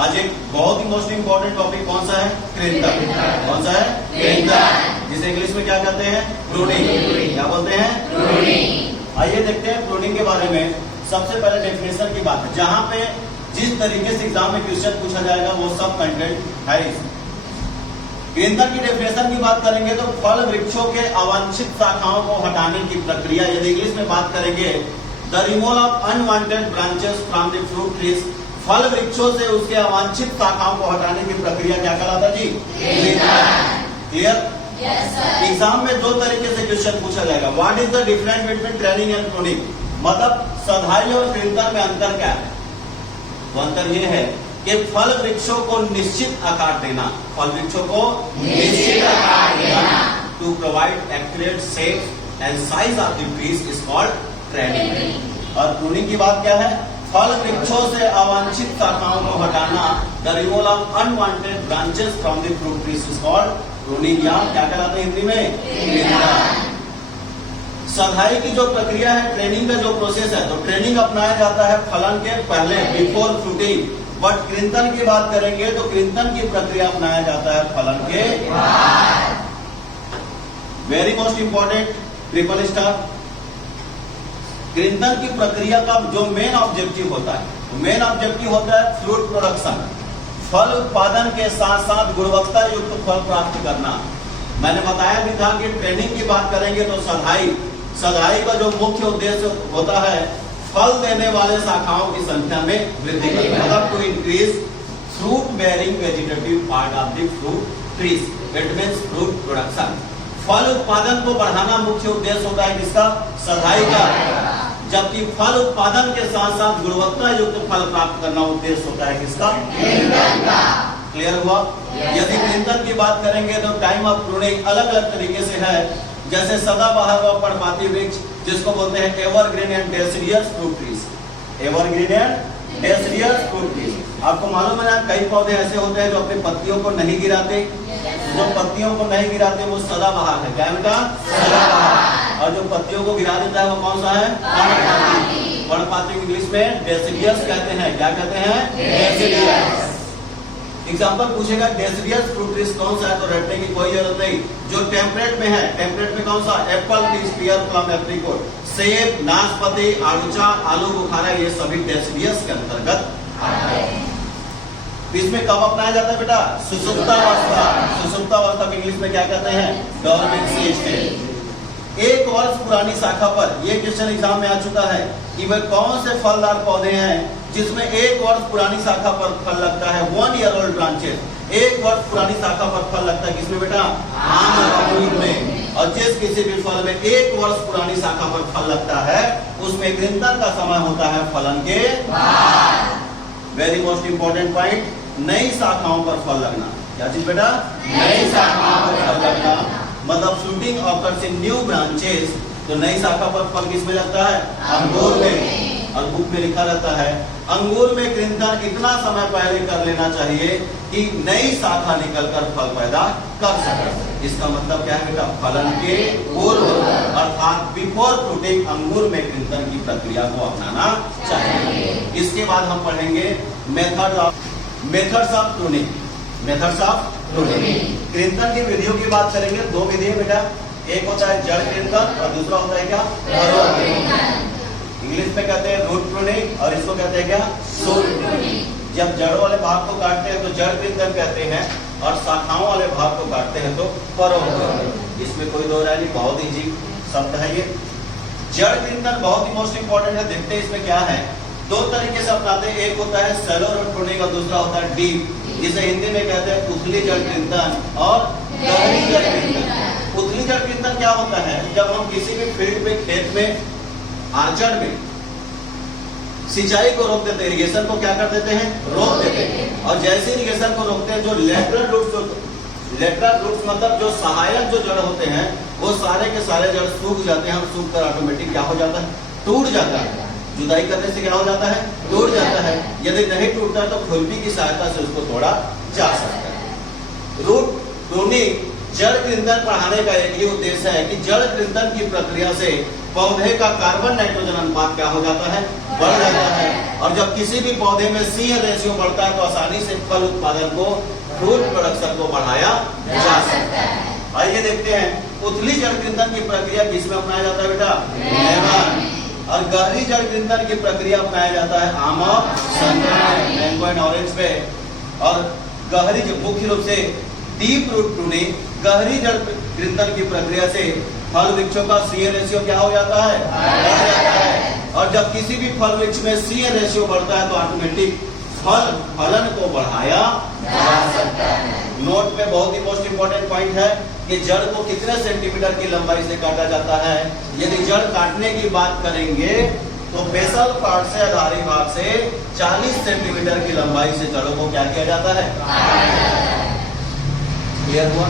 आज एक बहुत ही मोस्ट इंपॉर्टेंट टॉपिक कौन सा है? कृंतक। कौन सा है? कृंतक, जिसे इंग्लिश में क्या कहते हैं? प्रूनिंग। क्या बोलते हैं? प्रूनिंग। आइए देखते हैं प्रूनिंग के बारे में। सबसे पहले डेफिनेशन की बात है, जहां पे जिस तरीके से एग्जाम में क्वेश्चन पूछा जाएगा वो सब कंटेंट है इसमें। कृंतक की डेफिनेशन की बात करेंगे तो फल वृक्षों के अवांछित शाखाओं को हटाने की प्रक्रिया, यदि इंग्लिश में बात करेंगे the removal of unwanted branches from the fruit trees, फल वृक्षों से उसके अवांछित शाखाओं को हटाने की प्रक्रिया क्या कहलाता जी? क्लियर? एग्जाम में दो तरीके से क्वेश्चन पूछा जाएगा। What is the difference between training and pruning, मतलब सधाई और कृंतक में अंतर क्या है? तो अंतर यह है कि फल वृक्षों को निश्चित आकार देना, फल वृक्षों को निश्चित आकार देना to provide accurate shape and size of the trees is called training. और प्रूनिंग की बात क्या है? फल वृक्षों से अवांछित शाखाओं को हटाना, the removal of unwanted branches from the fruit trees is called pruning, या क्या कहलाते हैं हिंदी में? सधाई की जो प्रक्रिया है, ट्रेनिंग का जो प्रोसेस है, तो ट्रेनिंग अपनाया जाता है फलन के पहले, बिफोर फ्रूटिंग। बट कृंतन की बात करेंगे तो कृंतन की प्रक्रिया अपनाया जाता है फलन के बाद। Very most important, triple star. कृंतन की प्रक्रिया का जो मेन ऑब्जेक्टिव होता है, मेन ऑब्जेक्टिव होता है फ्रूट प्रोडक्शन, फल उत्पादन के साथ साथ गुणवत्ता युक्त फल प्राप्त करना। मैंने बताया भी था कि ट्रेनिंग की बात करेंगे तो सधाई का जो मुख्य उद्देश्य होता है फल देने वाले शाखाओं की संख्या में वृद्धि करना, मतलब to increase fruit bearing vegetative part of the fruit trees, it means fruit production. फल उत्पादन को बढ़ाना मुख्य उद्देश्य होता है किसका? सधाई का। जबकि फल उत्पादन के साथ साथ गुणवत्ता युक्त फल प्राप्त करना उद्देश्य होता है किसका? क्लियर हुआ? यदि कृंतक की बात करेंगे तो टाइम ऑफ प्रूनिंग अलग अलग तरीके से है, जैसे सदाबहार व पर्णपाती वृक्ष जिसको बोलते हैं evergreen and deciduous fruit trees. Evergreen and deciduous fruit trees. आपको मालूम है ना, कई पौधे ऐसे होते हैं जो अपनी पत्तियों को नहीं गिराते, जो पत्तियों को नहीं गिराते वो सदाबहार है। क्या बेटा? सदाबहार। और जो पत्तियों को गिरा देता है वो कौन सा है? पर्णपाती। पर्णपाती इंग्लिश में डेसिडियस कहते हैं। क्या कहते हैं? डेसिडियस। एग्जाम्पल पूछेगा डेसिडियस फ्रूट ट्रीज कौन सा है, तो रटने की कोई जरूरत नहीं। जो टेम्परेट में है, टेम्परेट में कौन सा? एप्पल, पीच, पियर, प्लम, एप्रिकॉट, सेब, नाशपाती, आड़ूचा, आलू बुखारा, ये सभी डेसिडियस के अंतर्गत आते हैं। इसमें कब अपनाया जाता है बेटा? सुसुप्तावस्था। सुसुप्तावस्था को इंग्लिश में क्या कहते हैं? डोर्मेंसी स्टेज। एक वर्ष पुरानी शाखा पर, ये क्वेश्चन एग्जाम में आ चुका है कि वह कौन से फलदार पौधे हैं जिसमें एक वर्ष पुरानी शाखा पर फल लगता है? 1 year old ब्रांचेस। एक वर्ष पुरानी शाखा पर फल लगता है किसमें बेटा? आम और अमरूद में। और जिस किसी भी फल में एक वर्ष पुरानी शाखा पर फल लगता है उसमें कृंतक का समय होता है फलन के बाद। वेरी मोस्ट इंपॉर्टेंट पॉइंट, नई शाखाओं पर फल लगना। क्या चीज बेटा? नई शाखाओं पर फल लगना, मतलब fruiting occurs in new branches. तो नई शाखा पर फल किसमें लगता है? अंगूर में। और बुक में लिखा रहता है अंगूर में कृंतन इतना समय पहले कर लेना चाहिए कि नई शाखा निकलकर फल पैदा कर सके। इसका मतलब क्या है बेटा? फलन के पूर्व, अर्थात बिफोर फ्रूटिंग अंगूर में कृंतन की प्रक्रिया को अपनाना चाहिए। इसके बाद हम पढ़ेंगे methods of pruning. Methods of pruning. कृंतन की विधियों की बात करेंगे। दो विधि है बेटा, एक होता है जड़ कृंतन और दूसरा होता है क्या? फरों कृंतन। इंग्लिश में कहते हैं रूट प्रूनिंग और इसको कहते हैं क्या? Shoot pruning. जब जड़ वाले भाग को काटते हैं तो जड़ कृंतन कहते हैं और शाखाओं वाले भाग को काटते हैं तो फरों कृंतन। इसमें कोई दो राय नहीं, बहुत इजी शब्द है ये। जड़ कृंतन बहुत ही मोस्ट इंपॉर्टेंट है। देखते हैं इसमें क्या है। दो तरीके से अपनाते हैं, एक होता है शैलो रूट प्रूनिंग और दूसरा होता है डीप, जिसे हिंदी में कहते हैं उथली जड़ कृंतन और गहरी जड़ कृंतन। उथली जड़ कृंतन क्या होता है? जब हम किसी भी फील्ड में, खेत में, आर्चर्ड में सिंचाई को रोक देते हैं, इरिगेशन को क्या कर देते हैं? रोक देते हैं। और जैसे इरिगेशन को रोकते हैं, जो लेटरल रूट्स मतलब जो सहायक जो जड़ होते हैं वो सारे के सारे जड़ सूख जाते हैं। हम सूख कर ऑटोमेटिक क्या हो जाता है? टूट जाता है। जुदाई करने से क्या हो जाता है? टूट जाता है। यदि नहीं टूटता है तो खुरपी की सहायता से उसको तोड़ा जा सकता है। रूट प्रूनिंग जड़ कृंतन बढ़ाने का एक ही उद्देश्य है कि जड़ कृंतन की प्रक्रिया से पौधे का कार्बन नाइट्रोजन अनुपात क्या हो जाता है, बढ़ जाता है। और जब किसी भी पौधे में CA रेशियो बढ़ता है तो आसानी से फल उत्पादन को, फ्रूट प्रोडक्शन को बढ़ाया जा सकता है। आइए देखते हैं उथली जड़ कृंतन की प्रक्रिया किसमें अपनाया जाता है बेटा, मेलन। और गहरी जड़ कृंतन की प्रक्रिया अपनाया जाता है आम और संतरा, मैंगो एंड ऑरेंज पे। और गहरी मुख्य रूप से डीप रूट प्रूनिंग, गहरी जड़ कृंतन की प्रक्रिया से फल वृक्षों का CA रेशियो क्या हो जाता है, बढ़ जाता है। और जब किसी भी फल वृक्ष में CA रेशियो बढ़ता है तो ऑटोमेटिक फलन को बढ़ाया जा सकता है। नोट पे बहुत ही मोस्ट इंपोर्टेंट पॉइंट है कि जड़ को कितने सेंटीमीटर की लंबाई से काटा जाता है। यदि जड़ काटने की बात करेंगे तो बेसल पार्ट से, आधारी भाग से 40 सेंटीमीटर की लंबाई से जड़ों को क्या किया जाता है, क्लियर हुआ।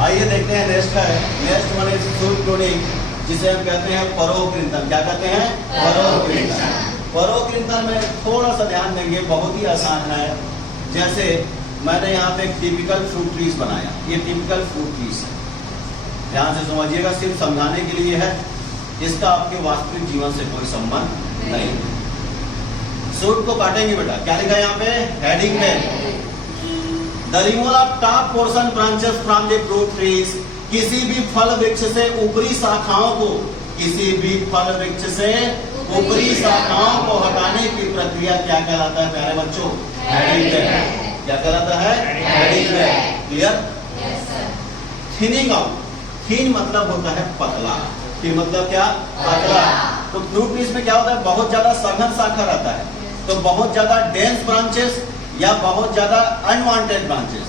आइए देखते हैं next one is fruit pruning, जिसे हम कहते हैं परोकृंतन। क्या कहते हैं, परोकृंतन। परोकृंतन में थोड़ा सा ध्यान देंगे, बहुत ही आसान है। जैसे मैंने यहाँ पे एक टिपिकल फ्रूट ट्रीज बनाया, ये टिपिकल फ्रूट ट्रीज है, ध्यान से समझिएगा, सिर्फ समझाने के लिए है, इसका आपके वास्तविक जीवन से कोई संबंध नहीं। फ्रूट को काटेंगे बेटा, क्या लिखा है यहाँ पे हेडिंग में, the removal of top portion branches from the fruit trees. किसी भी फल वृक्ष से ऊपरी शाखाओं को, किसी भी फल वृक्ष से ऊपरी शाखाओं को हटाने की प्रक्रिया क्या कहलाता है प्यारे बच्चों, हेडिंग में। क्या कहलाता है, हेडिंग में। क्लियर। थिनिंग आउट, थिन मतलब होता है पतला, थिन मतलब क्या, पतला। तो फ्रूट ट्रीज में क्या होता है, बहुत ज्यादा सघन शाखा रहता है, तो बहुत ज्यादा डेंस ब्रांचेस या बहुत ज्यादा अनवांटेड ब्रांचेस।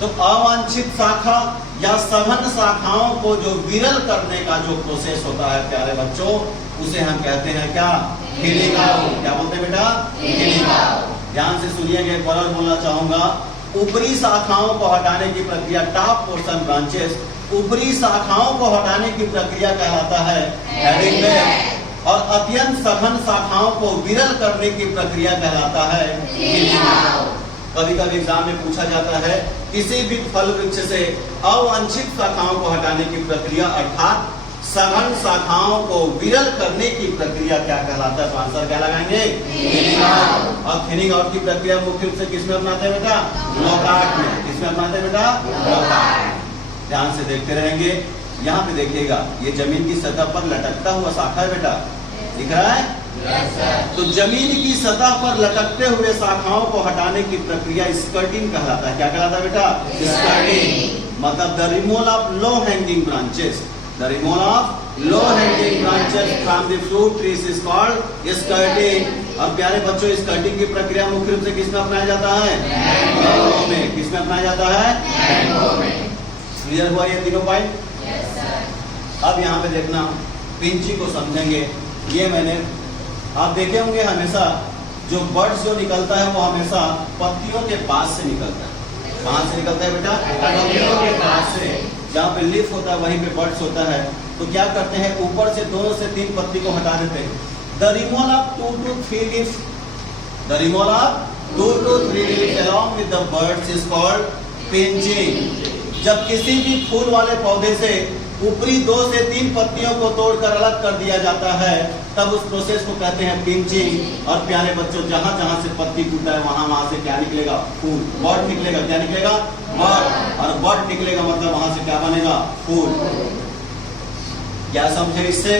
तो अवांछित शाखा या सघन शाखाओं को जो विरल करने का जो प्रोसेस होता है प्यारे बच्चों, उसे हम कहते हैं क्या, थिनिंग आउट। क्या बोलते हैं बेटा, थिनिंग आउट। ध्यान से सुनिएगा, एक बार बोलना चाहूंगा, ऊपरी शाखाओं को हटाने की प्रक्रिया, टॉप पोर्शन ब्रांचेस, ऊपरी शाखाओं को हटाने की प्रक्रिया कहलाता है हेडिंग में। और अत्यंत सघन शाखाओं को विरल करने की प्रक्रिया कहलाता है थिनिंग आउट। कभी कभी एग्जाम में पूछा जाता है किसी भी फल वृक्ष से अवांछित शाखाओं को हटाने की प्रक्रिया अर्थात सघन शाखाओं को विरल करने की प्रक्रिया क्या कहलाता है, तो आंसर क्या लगाएंगे, थिनिंग आउट। और थिनिंग आउट की प्रक्रिया मुख्य रूप से किसमें अपनाते हैं बेटा, लौकाट में। किसमें अपनाते हैं बेटा, लौकाट। ध्यान से देखते रहेंगे, यहाँ पे देखिएगा, ये जमीन की सतह पर लटकता हुआ शाखा है बेटा, दिख रहा है। तो जमीन की सतह पर लटकते हुए शाखाओं को हटाने की प्रक्रिया स्कर्टिंग कहलाता है। क्या कहलाता है बेटा, स्कर्टिंग। मतलब the removal of low hanging branches, the removal of low hanging branches from the fruit trees is called skirting. अब प्यारे बच्चों, स्कर्टिंग की प्रक्रिया मुख्य रूप से किसमें अपनाया जाता है, मैंगो में। किसमें अपनाया जाता है, मैंगो में। क्लियर हुआ ये तीनों पॉइंट। अब यहाँ पे देखना, पिंचिंग को समझेंगे। ये मैंने, आप देखे होंगे हमेशा जो बर्ड्स जो निकलता है वो हमेशा पत्तियों के पास से निकलता है। कहाँ से निकलता है बेटा, पत्तियों के पास से। जहाँ पे लीफ होता है वहीं पे बर्ड्स होता है। तो क्या करते हैं, ऊपर से 2 से 3 पत्ती को हटा देते हैं। The removal of 2 to 3 leaf, the removal of 2 to 3 leaf along with the birds is called pinching। जब किसी भी फूल वाले पौधे से ऊपरी 2 से 3 पत्तियों को तोड़कर अलग कर दिया जाता है, तब उस प्रोसेस को कहते हैं पिंचिंग। और प्यारे बच्चों, जहां जहां से पत्ती टूटा है वहां से क्या निकलेगा, फूल, बर्ड निकलेगा। क्या निकलेगा, बर्ड। और बर्ड निकलेगा मतलब वहां से क्या बनेगा, फूल। क्या समझे इससे,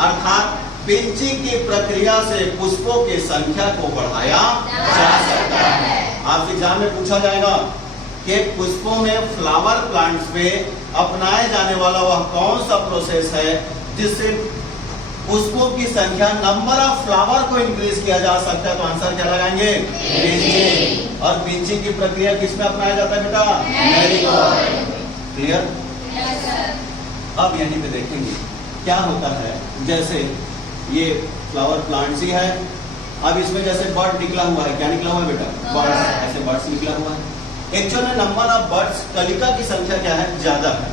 अर्थात पिंचिंग की प्रक्रिया से पुष्पों की संख्या को बढ़ाया जा सकता है। आपके एग्जाम में पूछा जाएगा कि पुष्पों में, फ्लावर प्लांट्स पे अपनाए जाने वाला वह कौन सा प्रोसेस है जिससे पुष्पों की संख्या, नंबर ऑफ फ्लावर को इंक्रीज किया जा सकता है, तो आंसर क्या लगाएंगे, पिंचिंग। और पिंचिंग की प्रक्रिया किसमें अपनाया जाता है बेटा, मैरीगोल्ड। क्लियर। अब यहीं पे देखेंगे क्या होता है, जैसे ये फ्लावर प्लांट्स ही है। अब इसमें जैसे बर्ड निकला हुआ है, क्या निकला हुआ है बेटा, बर्ड्स। ऐसे बर्ड्स निकला हुआ है। एक्चुअल में नंबर ऑफ बर्ड्स, कलिका की संख्या क्या है, ज्यादा है।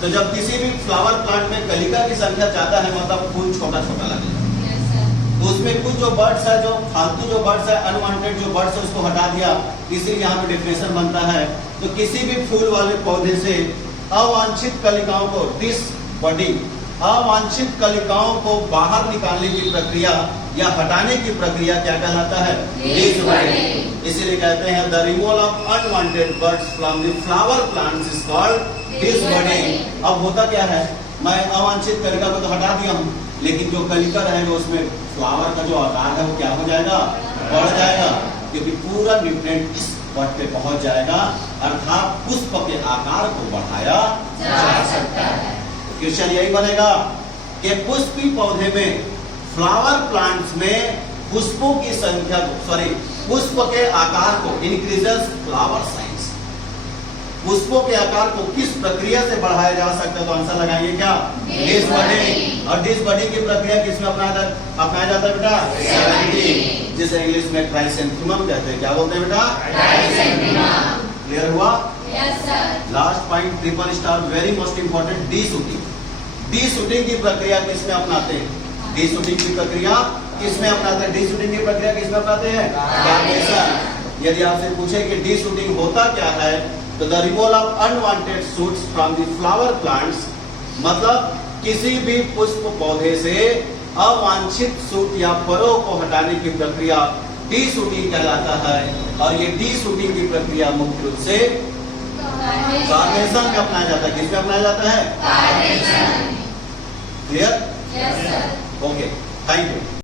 तो जब किसी भी फ्लावर प्लांट में कलिका की संख्या ज्यादा है मतलब फूल छोटा छोटा लगेगा। तो उसमें कुछ जो बर्ड्स है, जो फालतू जो बर्ड्स है, अनवांटेड जो बर्ड्स है, उसको हटा दिया, इसीलिए यहाँ पे डेफिनेशन बनता है। तो किसी भी फूल वाले पौधे से अवांछित कलिकाओं को, डिसबडिंग, अवांछित कलिकाओं को बाहर निकालने की प्रक्रिया या हटाने की प्रक्रिया क्या कहलाता है? डिसबडिंग। इसीलिए कहते हैं the removal of unwanted birds from the flower plants is called disbudding. अब होता क्या है, मैं अवांछित कलिका को तो हटा दिया हूं, लेकिन जो कलिका रहेगा उसमें फ्लावर का जो आकार है वो क्या हो जाएगा? बढ़ जाएगा, क्योंकि पूरा न्यूट्रिएंट इस पट पे पहुंच जाएगा, अर्थात पुष्प के आकार को बढ़ाया जा सकता है। क्वेश्चन यही बनेगा कि पुष्पी पौधे में, फ्लावर प्लांट्स में पुष्पों की संख्या, पुष्प के आकार को, इंक्रीजेस फ्लावर साइज, पुष्पों के आकार को किस प्रक्रिया से बढ़ाया जा सकता है? तो आंसर लगाएंगे क्या? डिसबडिंग। और डिसबडिंग की प्रक्रिया किसमें अपनाया जाता है बेटा? सेवेंटी, जिसे इंग्लिश में क्राइसेंथेमम कहते हैं। क्या बोलते हैं बेटा? क्राइसेंथेमम। क्लियर हुआ? Yes sir. Last point triple star, very most important, D shooting. D shooting की प्रक्रिया किसमें अपनाते हैं? डी शूटिंग की प्रक्रिया किसमें अपनाते हैं? डी शूटिंग की प्रक्रिया किसमें अपनाते हैं? कार्नेशन। यदि आपसे पूछे कि डी शूटिंग होता क्या है, तो the removal of unwanted shoots from the flower plants, मतलब किसी भी पुष्प पौधे से अवांछित शूट या फरों को हटाने की प्रक्रिया डी शूटिंग कहलाता है। और ये डी शूटिंग की प्रक्रिया मुख्य रूप से कार्नेशन में अपनाया जाता है। किसमें अपनाया जाता है? Carnation. Clear? Yes sir. Okay, thank you.